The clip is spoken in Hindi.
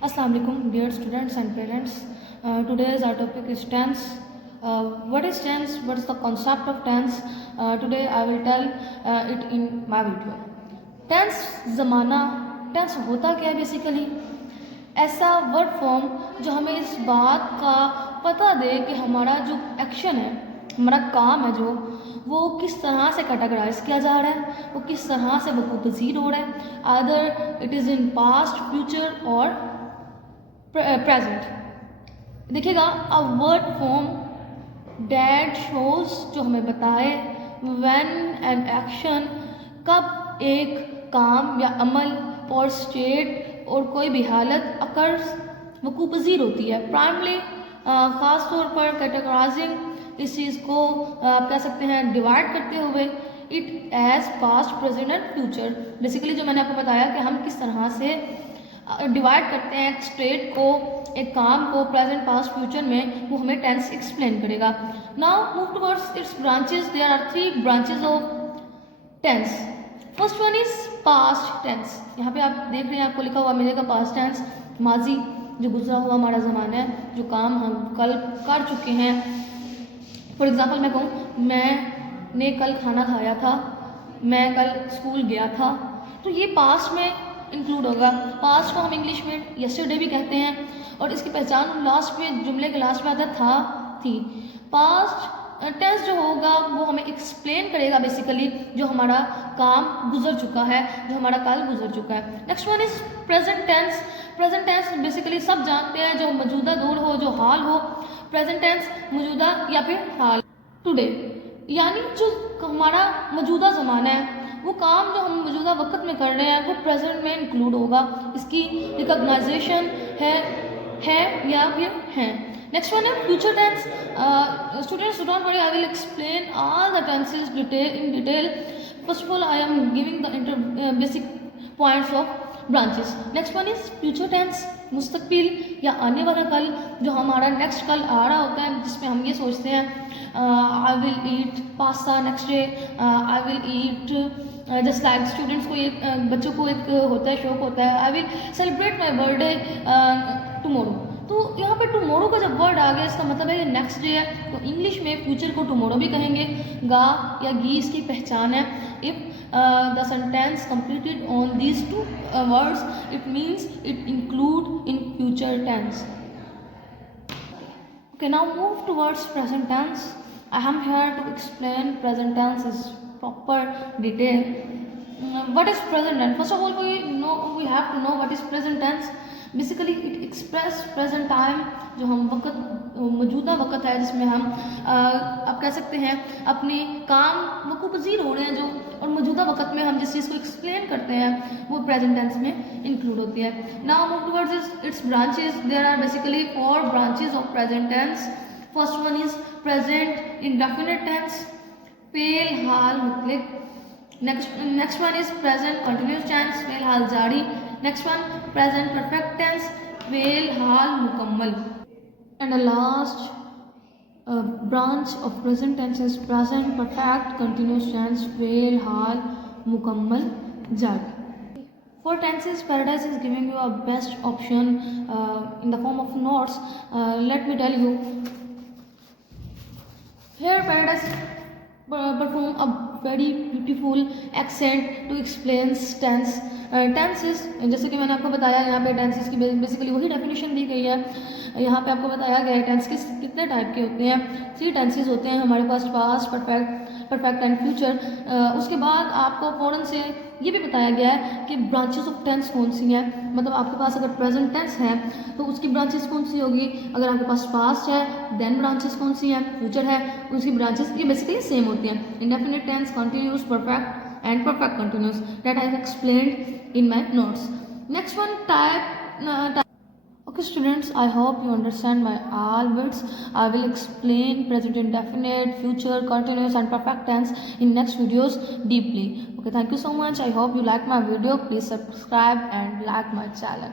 Assalamu alaikum, dear students and parents. Today's our topic is tense. What is tense? What is the concept of tense? Today I will tell it in my video. Tense ज़माना, tense होता क्या है बेसिकली? ऐसा वर्ड फॉर्म जो हमें इस बात का पता दे कि हमारा जो एक्शन है, हमारा काम है जो, वो किस तरह से कैटेगराइज किया जा रहा है, वो किस तरह से वक़ूअ पज़ीर हो रहा है, आदर it is in past, future और प्रेजेंट। देखिएगा, a word form that shows जो हमें बताए व्हेन एन एक्शन, कब एक काम या अमल और स्टेट और कोई भी हालत अकर्स वक़ूअ पज़ीर होती है। प्राइमली ख़ास तौर पर कैटेगराइजिंग इस चीज़ को आप कह सकते हैं डिवाइड करते हुए it as past, present and future. Basically जो मैंने आपको बताया कि हम किस तरह से डिवाइड करते हैं एक स्टेट को, एक काम को प्रेजेंट, पास्ट, फ्यूचर में, वो हमें टेंस एक्सप्लेन करेगा। Now move towards its branches. There are 3 branches of tense. First one is past tense. यहाँ पे आप देख रहे हैं, आपको लिखा हुआ मिलेगा पास्ट टेंस, माजी, जो गुजरा हुआ हमारा ज़माना है, जो काम हम कल कर चुके हैं। फॉर एग्जाम्पल मैं कहूँ, मैंने कल खाना खाया था, मैं कल स्कूल गया था, तो ये पास्ट में इंक्लूड होगा। पास्ट को हम इंग्लिश में यस्टरडे भी कहते हैं, और इसकी पहचान लास्ट में, जुमले के लास्ट में आता था, थी। पास्ट टेंस जो होगा वो हमें एक्सप्लेन करेगा बेसिकली जो हमारा काम गुजर चुका है, जो हमारा कल गुजर चुका है। Next one is present tense. Present tense basically सब जानते हैं, जो मौजूदा दौर हो, जो हाल हो। प्रेजेंट टेंस मौजूदा या फिर हाल, टुडे, यानी जो हमारा मौजूदा ज़माना है, वो काम जो हम मौजूदा वक्त में कर रहे हैं वो प्रेजेंट में इंक्लूड होगा। इसकी रिकॉग्नाइजेशन है या फिर है। नेक्स्ट वन है future tense. Students don't worry, I will explain all the tenses in detail. First of all I am giving the basic points of branches. Next one is future tense, मुस्तकबिल या आने वाला कल, जो हमारा नेक्स्ट कल आ रहा होता है, जिसमें हम ये सोचते हैं I will eat pasta next day, I will eat just like students को, एक बच्चों को एक होता है, शौक होता है, I will celebrate my birthday tomorrow. तो यहाँ पे टुमारो का जब वर्ड आ गया, इसका मतलब है ये नेक्स्ट डे है, तो इंग्लिश में फ्यूचर को टुमारो भी कहेंगे। गा या गी इसकी पहचान है। If the sentence completed on these 2 words, it means it include in future tense. Okay, now move towards present tense. I am here to explain present tense is proper detail. What is present tense? First of all, we have to know what is present tense. Basically it express present time, जो हम वक्त, मौजूदा वक्त है जिसमें हम आप कह सकते हैं अपने काम वक़ूअ पज़ीर हो रहे हैं, जो, और मौजूदा वक्त में हम जिस चीज़ को एक्सप्लेन करते हैं वो प्रेजेंट टेंस में इंक्लूड होती है। Now move towards its branches. There are basically 4 branches of present tense. First one is present indefinite tense, फेल, हाल, मुतलक। Next one is present continuous tense, फेल, हाल, जारी। Next one present perfect tense, फेल, हाल, मुकम्मल। And the last branch of present tense is present perfect continuous tense, फेल, हाल, मुकम्मल, जारी। For tenses, Paradise is giving you a best option in the form of notes. Let me tell you, here Paradise perform a very beautiful accent to explain tense. Tenses, जैसे कि मैंने आपको बताया, यहाँ पे टेंसेस की बेसिकली वही डेफिनेशन दी गई है। यहाँ पे आपको बताया गया है टेंस कितने टाइप के होते हैं। 3 टेंसेस होते हैं हमारे पास, पास्ट, परफेक्ट एंड फ्यूचर। उसके बाद आपको फ़ौरन से ये भी बताया गया है कि ब्रांचेस ऑफ टेंस कौन सी हैं। मतलब आपके पास अगर प्रेजेंट टेंस है तो उसकी ब्रांचेस कौन सी होगी, अगर आपके पास पास्ट है देन ब्रांचेस कौन सी हैं, फ्यूचर है उसकी ब्रांचेस, ये बेसिकली सेम होती हैं। Indefinite tense, continuous, perfect and perfect continuous, that I have explained in my notes. Next one, type. Okay students, I hope you understand my all words. I will explain present indefinite, future, continuous and perfect tense in next videos deeply. Okay, thank you so much. I hope you like my video. Please subscribe and like my channel.